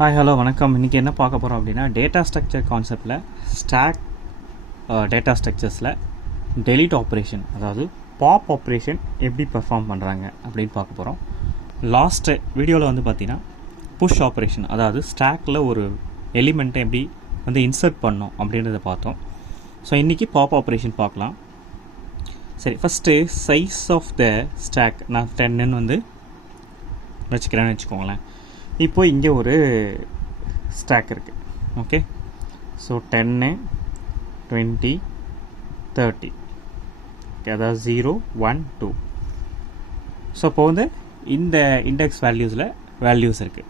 Hi hello வணக்கம். இன்றைக்கி என்ன பார்க்க போகிறோம் அப்படின்னா டேட்டா ஸ்ட்ரக்சர் கான்செப்டில் ஸ்டாக் டேட்டா ஸ்ட்ரக்சர்ஸில் டெலீட் ஆப்ரேஷன், அதாவது பாப் ஆப்ரேஷன் எப்படி பெர்ஃபார்ம் பண்ணுறாங்க அப்படின்னு பார்க்க போகிறோம். லாஸ்ட்டு வீடியோவில் வந்து பார்த்திங்கன்னா புஷ் ஆப்ரேஷன், அதாவது ஸ்டாக்கில் ஒரு எலிமெண்ட்டை எப்படி வந்து இன்சர்ட் பண்ணோம் அப்படின்றத பார்த்தோம். ஸோ இன்றைக்கி பாப் ஆப்ரேஷன் பார்க்கலாம். சரி, first size of the stack நான் 10ன்னு வந்து வச்சுக்கிறேன்னு வச்சுக்கோங்களேன். இப்போ இங்கே ஒரு ஸ்டாக் இருக்குது. ஓகே, ஸோ 10, 20, 30, ஓகே, அதாவது 0, 1, 2. ஸோ இப்போ வந்து இந்த இண்டெக்ஸ் வேல்யூஸ் இருக்குது.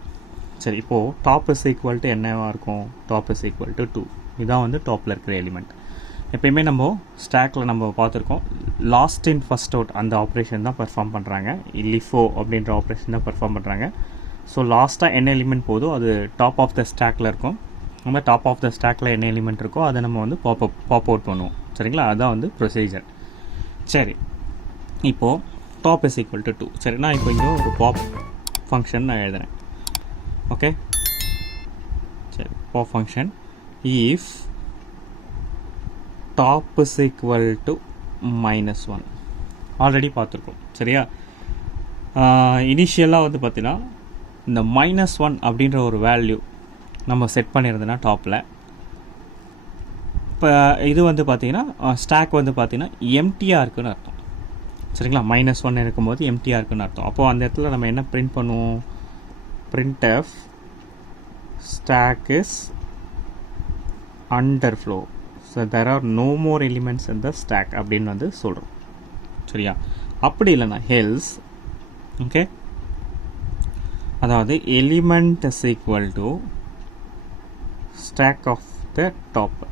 சரி, இப்போது டாப் இஸ் ஈக்குவல் டு என்னவாக இருக்கும்? Top is equal to 2. இதுதான் வந்து டாப்பில் இருக்கிற எலிமெண்ட். எப்பயுமே நம்ம ஸ்டாக்கில் நம்ம பார்த்துருக்கோம், லாஸ்ட் இன் ஃபஸ்ட் அவுட் அந்த ஆப்ரேஷன் தான் பெர்ஃபார்ம் பண்ணுறாங்க. லிஃபோ அப்படின்ற ஆப்ரேஷன் தான் பெர்ஃபார்ம் பண்ணுறாங்க. ஸோ லாஸ்ட்டாக என்ன எலிமெண்ட் போதோ அது டாப் ஆஃப் த ஸ்டாக்கில் இருக்கும். நம்ம டாப் ஆஃப் த ஸ்டாக்கில் என்ன எலிமெண்ட் இருக்கோ அதை நம்ம வந்து பாப் அவுட் பண்ணுவோம். சரிங்களா, அதுதான் வந்து ப்ரொசீஜர். சரி, இப்போது டாப் இஸ் ஈக்குவல் டு 2. சரி, நான் இப்போ இங்கே ஒரு பாப் ஃபங்க்ஷன் நான் எழுதுகிறேன். ஓகே, சரி, pop function if top is equal to -1 already பார்த்துருக்கோம். சரியா, இனிஷியலாக வந்து பார்த்தீங்கன்னா இந்த -1 அப்படின்ற ஒரு வேல்யூ நம்ம செட் பண்ணியிருந்தோன்னா டாப்பில், இப்போ இது வந்து பார்த்திங்கன்னா ஸ்டாக் வந்து பார்த்திங்கன்னா எம்டியாக இருக்குதுன்னு அர்த்தம். சரிங்களா, -1 இருக்கும்போது எம்டியாக இருக்குதுன்னு அர்த்தம். அப்போது அந்த இடத்துல நம்ம என்ன பிரிண்ட் பண்ணுவோம்? printf stack is underflow, so there are no more elements in the stack அப்படின்னு வந்து சொல்கிறோம். சரியா, அப்படி இல்லைனா else, ஓகே, அதாவது element is equal to stack of the top.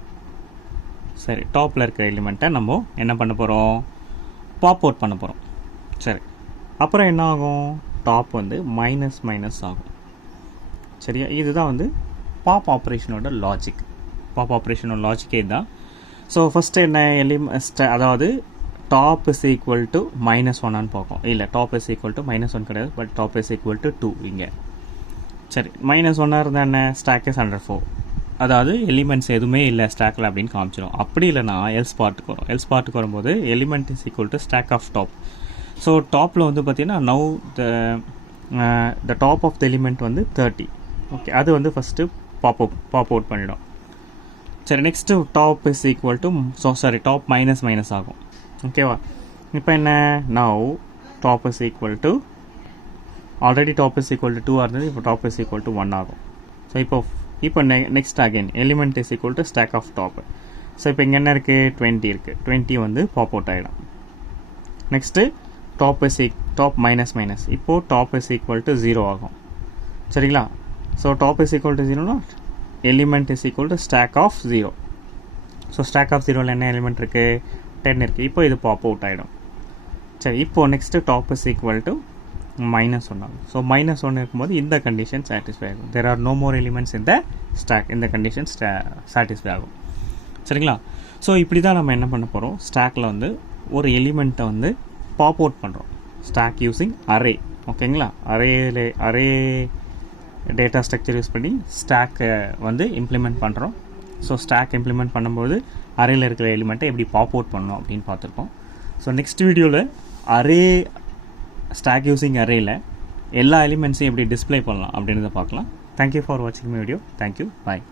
சரி, டாப்பில் இருக்கிற எலிமெண்ட்டை நம்ம என்ன பண்ண போகிறோம்? பாப் அவுட் பண்ண போகிறோம். சரி, அப்புறம் என்ன ஆகும்? டாப் வந்து மைனஸ் ஆகும். சரியா, இதுதான் வந்து பாப் ஆப்ரேஷனோட லாஜிக். பாப் ஆப்ரேஷனோட லாஜிக்கே தான். ஸோ ஃபஸ்ட்டு என்ன அதாவது டாப் இஸ் ஈக்குவல் டு -1 பார்க்கும். இல்லை, டாப் இஸ் ஈக்குவல் டு -1 கிடையாது, but top is equal to 2 இங்கே. சரி, -1 இருந்தால் என்ன? ஸ்டாக் இஸ் _4, அதாவது எலிமெண்ட்ஸ் எதுவுமே இல்லை ஸ்டாக்கில் அப்படின்னு காமிச்சிடும். அப்படி இல்லைனா எல்ஸ் பார்ட்டுக்கு வரும். எல்ஸ் பார்ட்டுக்கு வரும்போது element is equal to stack of top. So டாப்பில் வந்து பார்த்தீங்கன்னா now the top of the element வந்து 30. ஓகே, அது வந்து ஃபஸ்ட்டு பாப் அவுட் பண்ணிடும். சரி, next top is equal to top minus ஆகும். ஓகேவா, இப்போ என்ன? Now top is equal to, already top is equal to 2 இருந்தது, இப்போ டாப் இஸ் ஈக்குவல் டு 1 ஆகும். ஸோ இப்போ next again element is equal to stack of top. So இப்போ இங்கே என்ன இருக்குது? 20 இருக்குது. 20 வந்து பாப் அவுட் ஆகிடும். நெக்ஸ்ட்டு டாப் மைனஸ், இப்போது டாப் இஸ் ஈக்குவல் டு 0 ஆகும். சரிங்களா, so top is equal to 0னா element is equal to stack of 0. So stack of 0ல் என்ன எலிமெண்ட் இருக்குது? 10 இருக்குது. இப்போ இது பாப் அவுட் ஆகிடும். சரி, இப்போது next top is equal to -1 ஆகும். ஸோ -1 இருக்கும்போது இந்த கண்டிஷன் சாட்டிஸ்ஃபை ஆகும். There are no more elements இந்த ஸ்டாக். இந்த கண்டிஷன் சாட்டிஸ்ஃபை ஆகும். சரிங்களா, ஸோ இப்படி தான் நம்ம என்ன பண்ண போகிறோம்? ஸ்டாக்கில் வந்து ஒரு எலிமெண்ட்டை வந்து பாப் அவுட் பண்ணுறோம். Stack using array. ஓகேங்களா, அரே டேட்டா ஸ்ட்ரக்சர் யூஸ் பண்ணி ஸ்டாக்கை வந்து இம்ப்ளிமெண்ட் பண்ணுறோம். ஸோ ஸ்டாக் இம்ப்ளிமெண்ட் பண்ணும்போது அரேயில் இருக்கிற எலிமெண்ட்டை எப்படி பாப் அவுட் பண்ணணும் அப்படின்னு பார்த்துருக்கோம். ஸோ நெக்ஸ்ட் வீடியோவில் அரே ஸ்டாக் யூஸிங் அரேயில் எல்லா எலிமெண்ட்ஸையும் எப்படி டிஸ்பிளே பண்ணலாம் அப்படின்றத பார்க்கலாம். தேங்க்யூ ஃபார் வாட்சிங் மை வீடியோ. Thank you, bye.